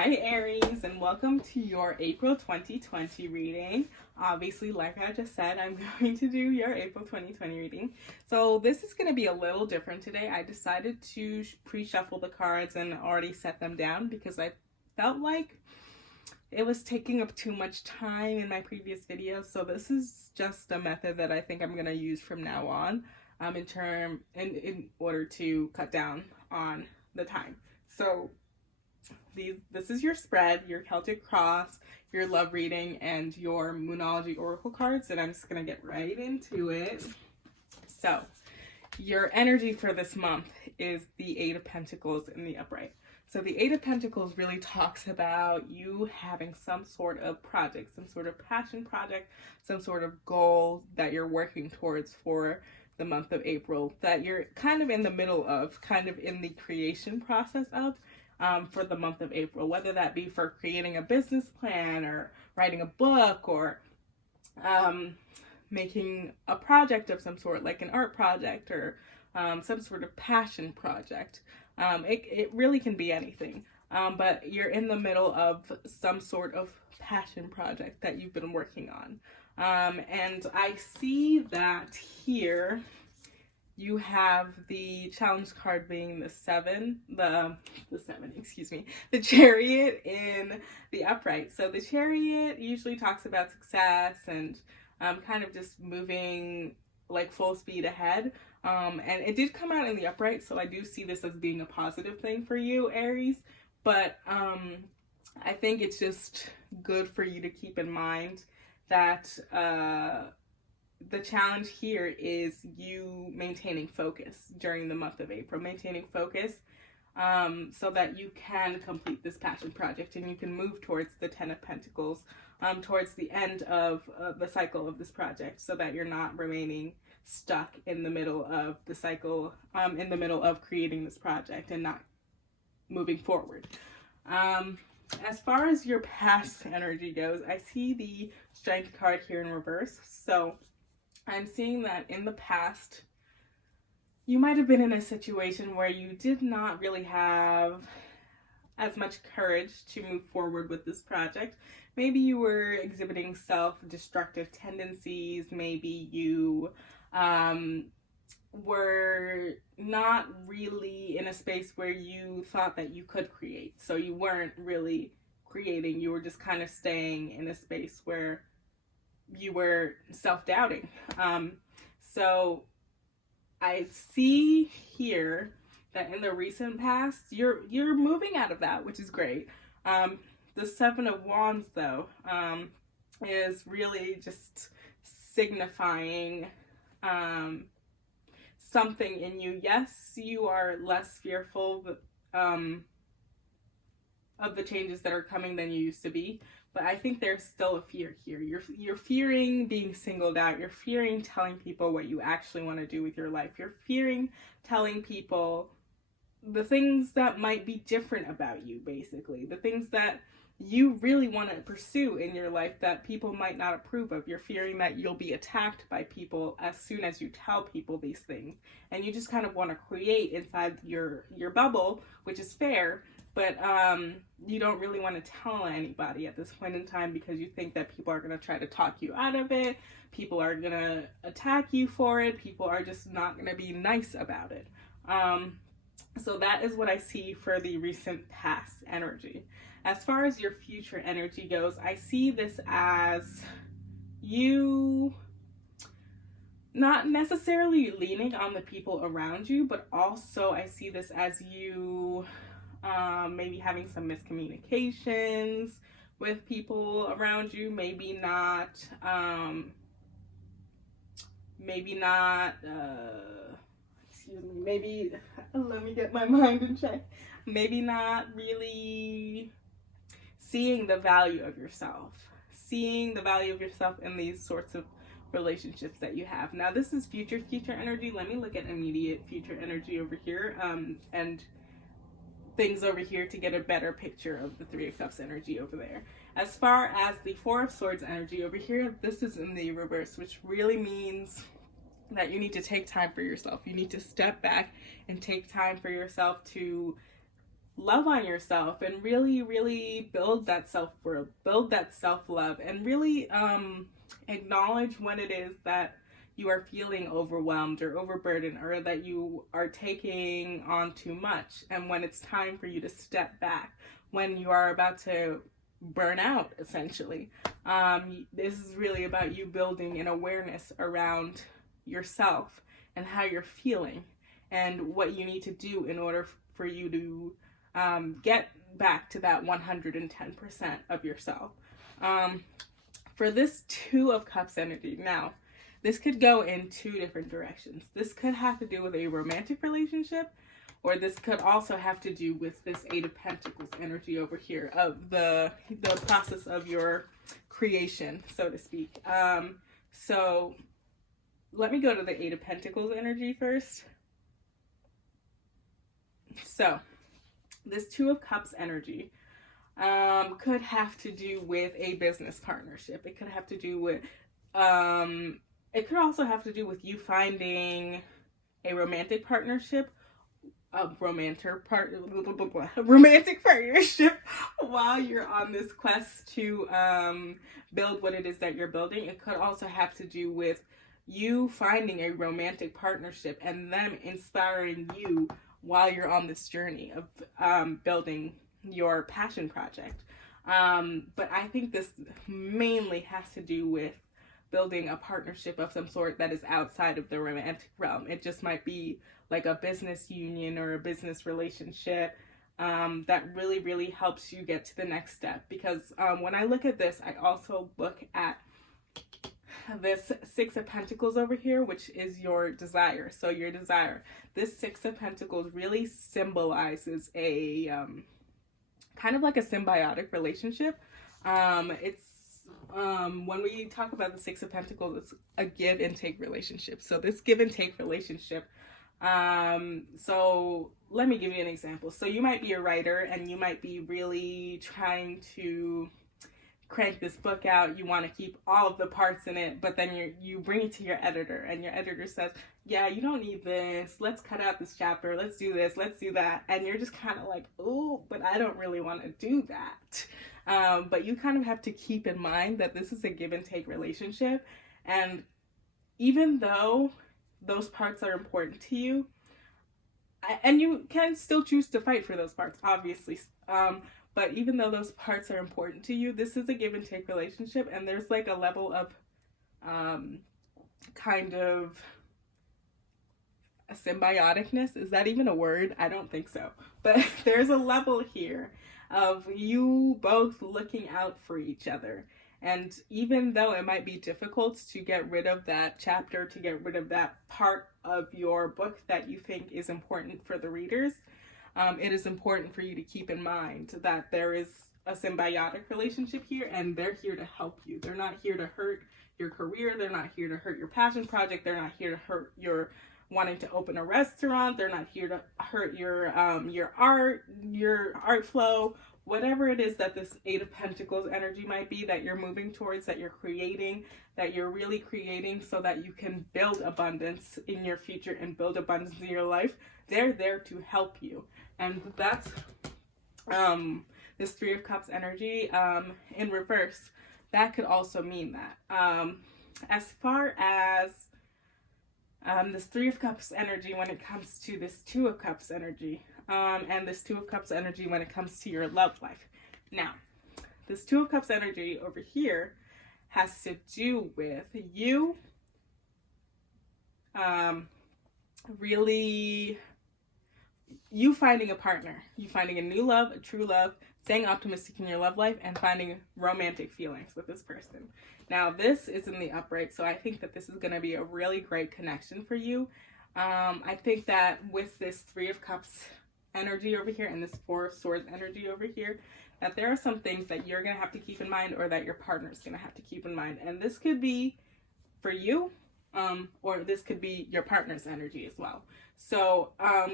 Hi Aries, and welcome to your April 2020 reading. Obviously, like I just said, I'm going to do your April 2020 reading. So this is going to be a little different today. I decided to pre-shuffle the cards and already set them down because I felt like it was taking up too much time in my previous videos. So this is just a method that I think I'm going to use from now on in order to cut down on the time. So this is your spread, your Celtic Cross, your love reading, and your Moonology Oracle cards, and I'm just going to get right into it. So, your energy for this month is the Eight of Pentacles in the upright. So the Eight of Pentacles really talks about you having some sort of project, some sort of passion project, some sort of goal that you're working towards for the month of April, that you're kind of in the middle of, kind of in the creation process of, for the month of April, whether that be for creating a business plan or writing a book or making a project of some sort, like an art project or some sort of passion project. It really can be anything, but you're in the middle of some sort of passion project that you've been working on. And I see that here you have the challenge card being the Chariot in the upright. So the Chariot usually talks about success and kind of just moving like full speed ahead. And it did come out in the upright, so I do see this as being a positive thing for you, Aries. But I think it's just good for you to keep in mind that the challenge here is you maintaining focus during the month of April, maintaining focus so that you can complete this passion project and you can move towards the Ten of Pentacles towards the end of the cycle of this project, so that you're not remaining stuck in the middle of the cycle, in the middle of creating this project and not moving forward. As far as your past energy goes, I see the Strength card here in reverse. So I'm seeing that in the past, you might have been in a situation where you did not really have as much courage to move forward with this project. Maybe you were exhibiting self-destructive tendencies. Maybe you were not really in a space where you thought that you could create. So you weren't really creating. You were just kind of staying in a space where you were self-doubting. So I see here that in the recent past, you're moving out of that, which is great. The Seven of Wands, though, is really just signifying something in you. Yes, you are less fearful of the changes that are coming than you used to be. But I think there's still a fear here. You're fearing being singled out. You're fearing telling people what you actually want to do with your life. You're fearing telling people the things that might be different about you, basically. The things that you really want to pursue in your life that people might not approve of. You're fearing that you'll be attacked by people as soon as you tell people these things. And you just kind of want to create inside your bubble, which is fair. But you don't really want to tell anybody at this point in time because you think that people are going to try to talk you out of it. People are going to attack you for it. People are just not going to be nice about it. So that is what I see for the recent past energy. As far as your future energy goes, I see this as you not necessarily leaning on the people around you, but also I see this as you maybe having some miscommunications with people around you, maybe not maybe, let me get my mind in check, maybe not really seeing the value of yourself in these sorts of relationships that you have. Now this is future energy. Let me look at immediate future energy over here, and things over here to get a better picture of the Three of Cups energy over there. As far as the Four of Swords energy over here, this is in the reverse, which really means that you need to take time for yourself. You need to step back and take time for yourself to love on yourself and really, really build that self-worth, build that self-love, and really acknowledge when it is that you are feeling overwhelmed or overburdened, or that you are taking on too much, and when it's time for you to step back, when you are about to burn out, essentially. This is really about you building an awareness around yourself and how you're feeling and what you need to do in order for you to get back to that 110% of yourself. For this Two of Cups energy, now, this could go in two different directions. This could have to do with a romantic relationship, or this could also have to do with this Eight of Pentacles energy over here, of the process of your creation, so to speak. So let me go to the Eight of Pentacles energy first. So this Two of Cups energy could have to do with a business partnership. It could have to do with it could also have to do with you finding a romantic partnership, romantic partnership while you're on this quest to build what it is that you're building. It could also have to do with you finding a romantic partnership and them inspiring you while you're on this journey of building your passion project. But I think this mainly has to do with building a partnership of some sort that is outside of the romantic realm. It just might be like a business union or a business relationship that really, really helps you get to the next step. Because when I look at this, I also look at this Six of Pentacles over here, which is your desire. So your desire. This Six of Pentacles really symbolizes a kind of like a symbiotic relationship. It's when we talk about the Six of Pentacles, it's a give and take relationship. So this give and take relationship, so let me give you an example. So you might be a writer and you might be really trying to crank this book out. You want to keep all of the parts in it, but then you bring it to your editor and your editor says, yeah, you don't need this. Let's cut out this chapter. Let's do this. Let's do that. And you're just kind of like, oh, but I don't really want to do that. But you kind of have to keep in mind that this is a give and take relationship. And even though those parts are important to you, and you can still choose to fight for those parts, obviously. But even though those parts are important to you, this is a give and take relationship. And there's like a level of kind of a symbioticness. Is that even a word? I don't think so. But there's a level here of you both looking out for each other. And even though it might be difficult to get rid of that chapter, to get rid of that part of your book that you think is important for the readers, it is important for you to keep in mind that there is a symbiotic relationship here, and they're here to help you. They're not here to hurt your career. They're not here to hurt your passion project. They're not here to hurt your wanting to open a restaurant. They're not here to hurt your art flow, whatever it is that this Eight of Pentacles energy might be that you're moving towards, that you're creating, that you're really creating so that you can build abundance in your future and build abundance in your life. They're there to help you. And that's this Three of Cups energy in reverse. That could also mean that. As far as this Three of Cups energy when it comes to this Two of Cups energy, and this Two of Cups energy when it comes to your love life. Now, this Two of Cups energy over here has to do with you really, you finding a partner, you finding a new love, a true love, staying optimistic in your love life, and finding romantic feelings with this person. Now, this is in the upright, so I think that this is going to be a really great connection for you. I think that with this Three of Cups energy over here and this Four of Swords energy over here, that there are some things that you're going to have to keep in mind, or that your partner's going to have to keep in mind. And this could be for you, or this could be your partner's energy as well. So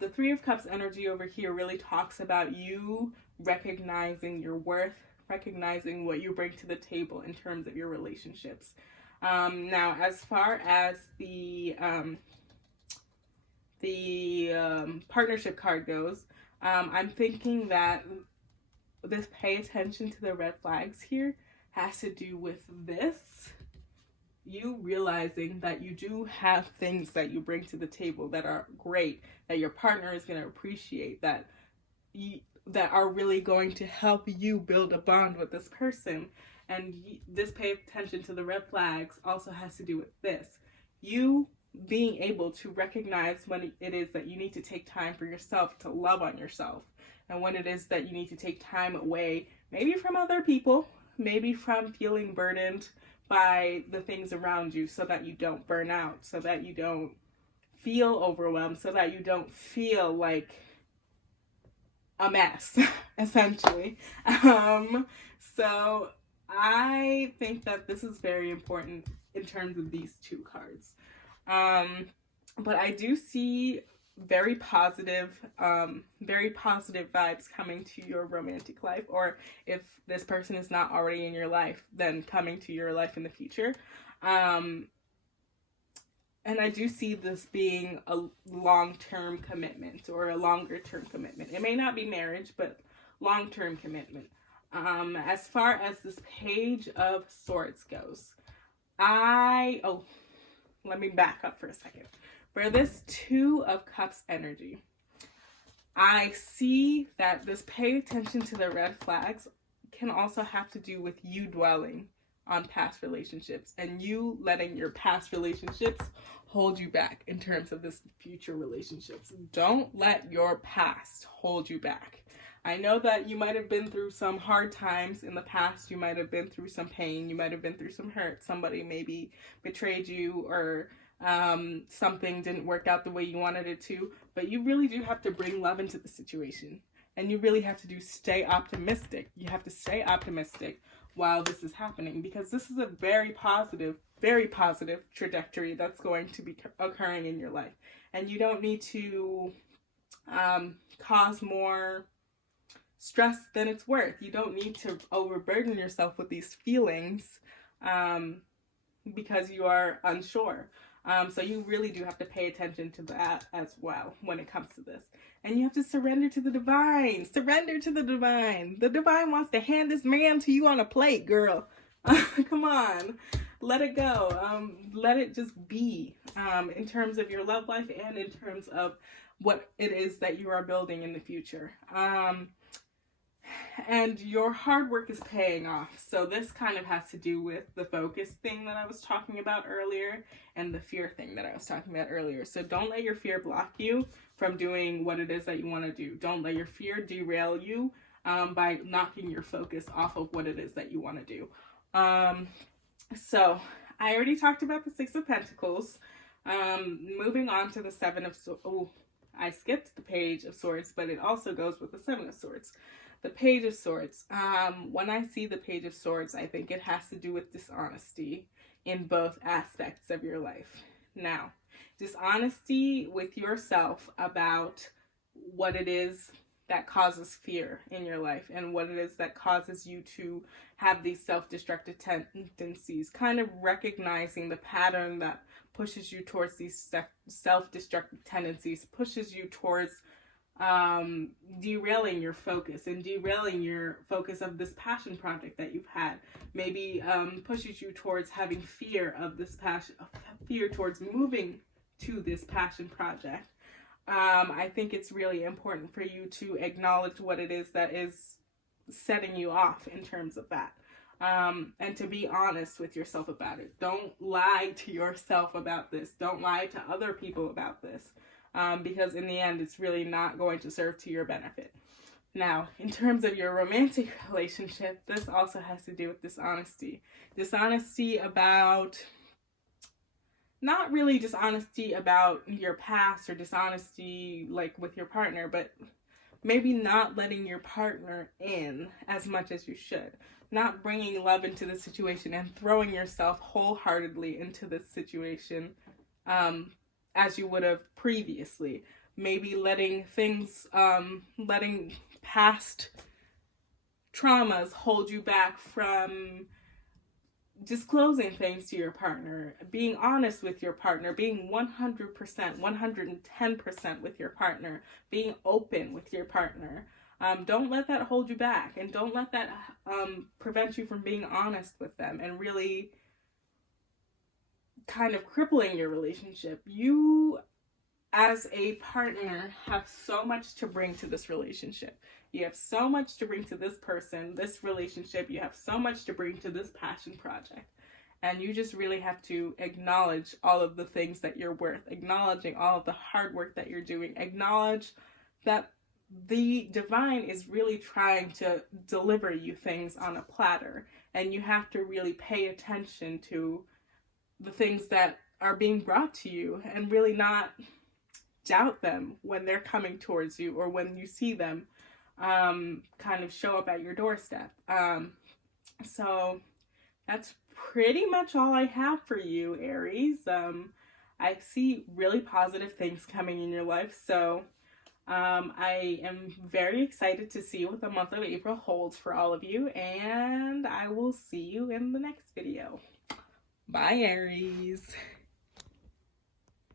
the Three of Cups energy over here really talks about you recognizing your worth, recognizing what you bring to the table in terms of your relationships. Now, as far as the partnership card goes, I'm thinking that this pay attention to the red flags here has to do with this. You realizing that you do have things that you bring to the table that are great, that your partner is going to appreciate, that are really going to help you build a bond with this person. And this pay attention to the red flags also has to do with this. You being able to recognize when it is that you need to take time for yourself to love on yourself, and when it is that you need to take time away, maybe from other people, maybe from feeling burdened by the things around you, so that you don't burn out, so that you don't feel overwhelmed, so that you don't feel like a mess, essentially. So I think that this is very important in terms of these two cards. But I do see very positive vibes coming to your romantic life, or if this person is not already in your life, then coming to your life in the future. And I do see this being a long-term commitment or a longer-term commitment. It may not be marriage, but long-term commitment. As far as this Page of Swords goes, let me back up for a second. For this Two of Cups energy, I see that this pay attention to the red flags can also have to do with you dwelling on past relationships and you letting your past relationships hold you back in terms of this future relationships. Don't let your past hold you back. I know that you might have been through some hard times in the past. You might have been through some pain. You might have been through some hurt. Somebody maybe betrayed you, or something didn't work out the way you wanted it to. But you really do have to bring love into the situation. And you really have to stay optimistic. You have to stay optimistic while this is happening, because this is a very positive trajectory that's going to be occurring in your life. And you don't need to cause more stress than it's worth. You don't need to overburden yourself with these feelings because you are unsure. So you really do have to pay attention to that as well when it comes to this. And you have to surrender to the divine. Surrender to the divine. The divine wants to hand this man to you on a plate, girl. Come on. Let it go. Let it just be, in terms of your love life and in terms of what it is that you are building in the future. And your hard work is paying off. So this kind of has to do with the focus thing that I was talking about earlier and the fear thing that I was talking about earlier. So don't let your fear block you from doing what it is that you want to do. Don't let your fear derail you by knocking your focus off of what it is that you want to do. So I already talked about the Six of Pentacles. Moving on to the Seven of Swords. Oh, I skipped the Page of Swords, but it also goes with the Seven of Swords. The Page of Swords. When I see the Page of Swords, I think it has to do with dishonesty in both aspects of your life. Now, dishonesty with yourself about what it is that causes fear in your life and what it is that causes you to have these self-destructive tendencies. Kind of recognizing the pattern that pushes you towards these self-destructive tendencies, pushes you towards derailing your focus and derailing your focus of this passion project that you've had. Maybe pushes you towards having fear of this passion, fear towards moving to this passion project. I think it's really important for you to acknowledge what it is that is setting you off in terms of that. And to be honest with yourself about it. Don't lie to yourself about this. Don't lie to other people about this. Because in the end, it's really not going to serve to your benefit. Now, in terms of your romantic relationship, this also has to do with dishonesty. Dishonesty about, not really dishonesty about your past or dishonesty like with your partner, but maybe not letting your partner in as much as you should. Not bringing love into the situation and throwing yourself wholeheartedly into this situation as you would have previously. Maybe letting past traumas hold you back from disclosing things to your partner, being honest with your partner, being 100%, 110% with your partner, being open with your partner. Don't let that hold you back, and don't let that prevent you from being honest with them and really kind of crippling your relationship. You, as a partner, have so much to bring to this relationship. You have so much to bring to this person, this relationship. You have so much to bring to this passion project. And you just really have to acknowledge all of the things that you're worth, acknowledging all of the hard work that you're doing, acknowledge that the divine is really trying to deliver you things on a platter. And you have to really pay attention to the things that are being brought to you and really not doubt them when they're coming towards you or when you see them kind of show up at your doorstep. So that's pretty much all I have for you, Aries. I see really positive things coming in your life, so I am very excited to see what the month of April holds for all of you, and I will see you in the next video. Bye, Aries.